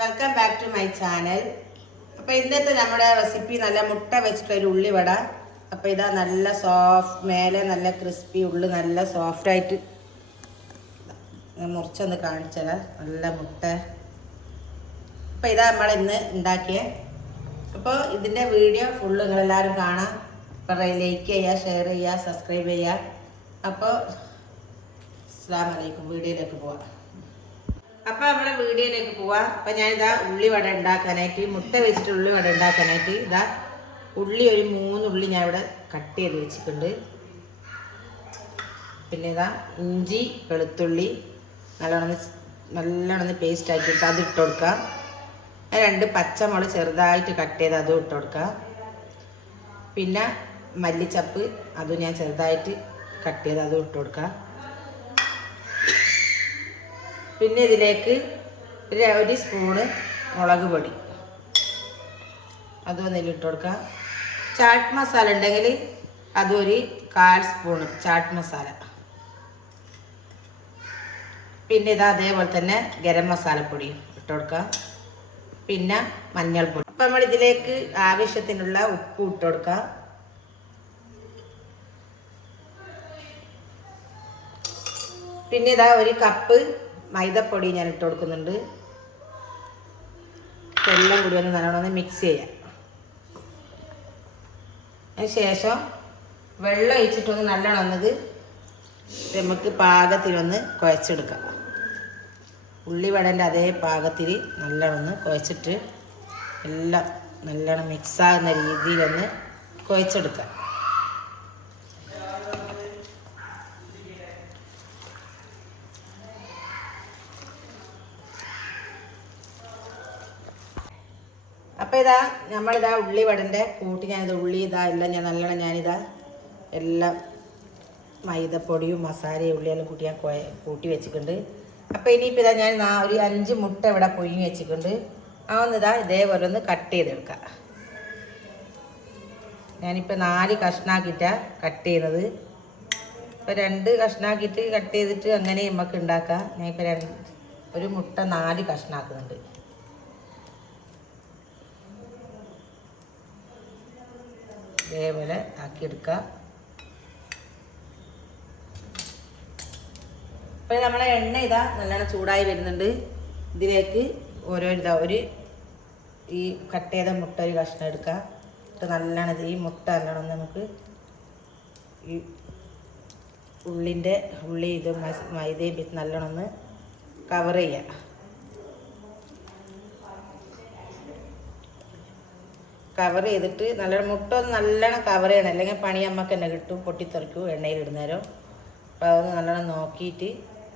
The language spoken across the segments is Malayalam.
Welcome back to my channel. അപ്പോൾ ഇന്നത്തെ നമ്മുടെ റെസിപ്പി നല്ല മുട്ട വെച്ചിട്ടൊരു ഉള്ളിവട. അപ്പോൾ ഇതാ നല്ല സോഫ്റ്റ്, മേലെ നല്ല ക്രിസ്പി, ഉള്ളി നല്ല സോഫ്റ്റായിട്ട് മുറിച്ചൊന്ന് കാണിച്ചാൽ നല്ല മുട്ട. അപ്പോൾ ഇതാ നമ്മളിന്ന് ഉണ്ടാക്കിയ. അപ്പോൾ ഇതിൻ്റെ വീഡിയോ ഫുള്ള് നിങ്ങളെല്ലാവരും കാണാം. അപ്പോൾ ലൈക്ക് ചെയ്യുക, ഷെയർ ചെയ്യുക, സബ്സ്ക്രൈബ് ചെയ്യുക. അപ്പോൾ അസ്സലാമു അലൈക്കും. വീഡിയോയിലേക്ക് പോവാം. അപ്പോൾ നമ്മുടെ വീഡിയോയിലേക്ക് പോവാം. അപ്പോൾ ഞാനിതാ ഉള്ളിവട ഉണ്ടാക്കാനായിട്ട്, മുട്ട വെച്ചിട്ട് ഉള്ളിവട ഉണ്ടാക്കാനായിട്ട് ഇതാ ഉള്ളി ഒരു 3 ഉള്ളി ഞാൻ ഇവിടെ കട്ട് ചെയ്ത് വെച്ചിട്ടുണ്ട്. പിന്നെ ഇതാ ഇഞ്ചി വെളുത്തുള്ളി നല്ലോണം പേസ്റ്റ് ആക്കിയിട്ട് അത് ഇട്ട് കൊടുക്കാം. 2 പച്ചമുളക് ചെറുതായിട്ട് കട്ട് ചെയ്ത് അതും ഇട്ട് കൊടുക്കാം. പിന്നെ മല്ലിച്ചപ്പ് അതും ഞാൻ ചെറുതായിട്ട് കട്ട് ചെയ്ത് അതും ഇട്ട് കൊടുക്കാം. പിന്നെ ഇതിലേക്ക് ഒരു സ്പൂണ് മുളക് പൊടി അതും ഇട്ട് കൊടുക്കാം. ചാട്ട് മസാല ഉണ്ടെങ്കിൽ അതൊരു 1/4 സ്പൂണ് ചാട്ട് മസാല. പിന്നെ ഇതാ അതേപോലെ തന്നെ ഗരം മസാലപ്പൊടിയും ഇട്ട് കൊടുക്കാം. പിന്നെ മഞ്ഞൾപ്പൊടി. അപ്പം നമ്മൾ ഇതിലേക്ക് ആവശ്യത്തിനുള്ള ഉപ്പ് ഇട്ട് കൊടുക്കാം. പിന്നെ ഇതാ ഒരു കപ്പ് മൈദപ്പൊടി ഞാൻ ഇട്ട് കൊടുക്കുന്നുണ്ട്. എല്ലാം കൂടി ഒന്ന് നല്ലോണം മിക്സ് ചെയ്യാം. അതിന് ശേഷം വെള്ളം ഒഴിച്ചിട്ടൊന്ന് നല്ലോണം ഒന്നത് നമുക്ക് പാകത്തിനൊന്ന് കുഴച്ചെടുക്കാം. ഉള്ളിവടൻ്റെ അതേ പാകത്തിൽ നല്ലോണം ഒന്ന് കുഴച്ചിട്ട് എല്ലാം നല്ലോണം മിക്സാകുന്ന രീതിയിലൊന്ന് കുഴച്ചെടുക്കാം. അപ്പോൾ ഇതാ നമ്മളിതാ ഉള്ളിവടൻ്റെ കൂട്ടി ഞാനിത് ഉള്ളി ഇതാ എല്ലാം ഞാനിതാ എല്ലാം മൈദപ്പൊടിയും മസാലയും ഉള്ളിയെല്ലാം കൂട്ടി ഞാൻ കൂട്ടി വെച്ചിട്ടുണ്ട്. അപ്പോൾ ഇനിയിപ്പോൾ ഇതാ ഞാൻ ഒരു 5 മുട്ട ഇവിടെ പുഴുങ്ങി വെച്ചിട്ടുണ്ട്. അതൊന്നിതാ ഇതേപോലെ ഒന്ന് കട്ട് ചെയ്തെടുക്കാം. ഞാനിപ്പോൾ 4 കഷ്ണാക്കിയിട്ടാണ് കട്ട് ചെയ്യുന്നത്. ഇപ്പോൾ 2 കഷ്ണാക്കിയിട്ട് കട്ട് ചെയ്തിട്ട് അങ്ങനെ നമുക്ക് ഉണ്ടാക്കാം. ഞാനിപ്പോൾ ഒരു മുട്ട 4 കഷ്ണാക്കുന്നുണ്ട്. ഇതേപോലെ ആക്കിയെടുക്കാം. അപ്പോൾ നമ്മളെ എണ്ണ ഇതാ നല്ലോണം ചൂടായി വരുന്നുണ്ട്. ഇതിലേക്ക് ഒരു ഈ കട്ട് ചെയ്ത മുട്ട ഒരു കഷ്ണം എടുക്കാം. എന്നിട്ട് നല്ലോണം ഈ മുട്ട നല്ലോണം നമുക്ക് ഈ ഉള്ളി ഇത് മൈദയും വെച്ച് നല്ലോണം ഒന്ന് കവർ ചെയ്യാം. കവർ ചെയ്തിട്ട് നല്ലോണം മുട്ട ഒന്ന് നല്ലോണം കവർ ചെയ്യണം, അല്ലെങ്കിൽ പണി നമുക്ക് തന്നെ കിട്ടും, പൊട്ടിത്തെറിക്കും എണ്ണയിലിടുന്നേരം. അപ്പോൾ അതൊന്ന് നല്ലോണം നോക്കിയിട്ട്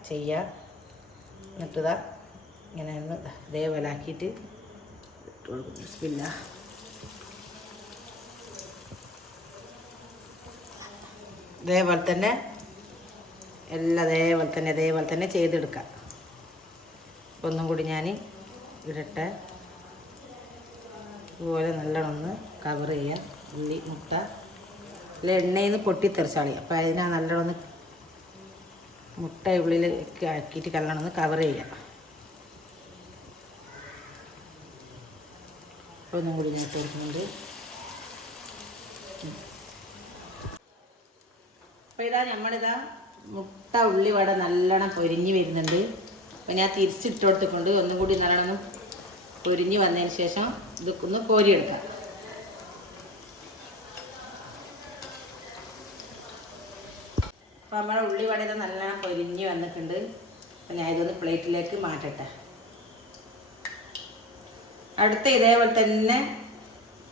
ചെയ്യുക. എന്നിട്ടിതാ ഇങ്ങനെ ഒന്ന് ഇതേപോലെ ആക്കിയിട്ട് ഇട്ട് കൊടുക്കും. ബിസ്മില്ലാ. ഇതേപോലെ തന്നെ എല്ലാം അതേപോലെ തന്നെ ചെയ്തെടുക്കാം. ഒന്നും കൂടി ഞാൻ ഇടട്ടെ. ഇതുപോലെ നല്ലോണം ഒന്ന് കവർ ചെയ്യുക. ഉള്ളി മുട്ട അല്ല എണ്ണയിൽ നിന്ന് പൊട്ടിത്തെറിച്ചാളി. അപ്പോൾ അതിനാ നല്ലോണം ഒന്ന് മുട്ട ഉള്ളിലേക്ക് ആക്കിയിട്ട് നല്ലോണം ഒന്ന് കവർ ചെയ്യുക. ഒന്നും കൂടി ഞാൻ കൊടുക്കുന്നുണ്ട്. അപ്പോൾ ഇതാ നമ്മളിതാ മുട്ട ഉള്ളിവട നല്ലോണം പൊരിഞ്ഞ് വരുന്നുണ്ട്. അപ്പോൾ ഞാൻ തിരിച്ചിട്ട് കൊടുത്തിട്ടുണ്ട്. ഒന്നും കൂടി നല്ലോണം പൊരിഞ്ഞ് വന്നതിന് ശേഷം ഇതൊക്കെ ഒന്ന് കോരിയെടുക്കാം. അപ്പോൾ നമ്മുടെ ഉള്ളിവട നല്ലോണം പൊരിഞ്ഞ് വന്നിട്ടുണ്ട്. അപ്പോൾ ഞാൻ ഇതൊന്ന് പ്ലേറ്റിലേക്ക് മാറ്റട്ടെ. അടുത്ത ഇതേപോലെ തന്നെ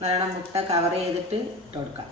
നല്ലോണം മുട്ട കവർ ചെയ്തിട്ട് ഇട്ട് കൊടുക്കാം.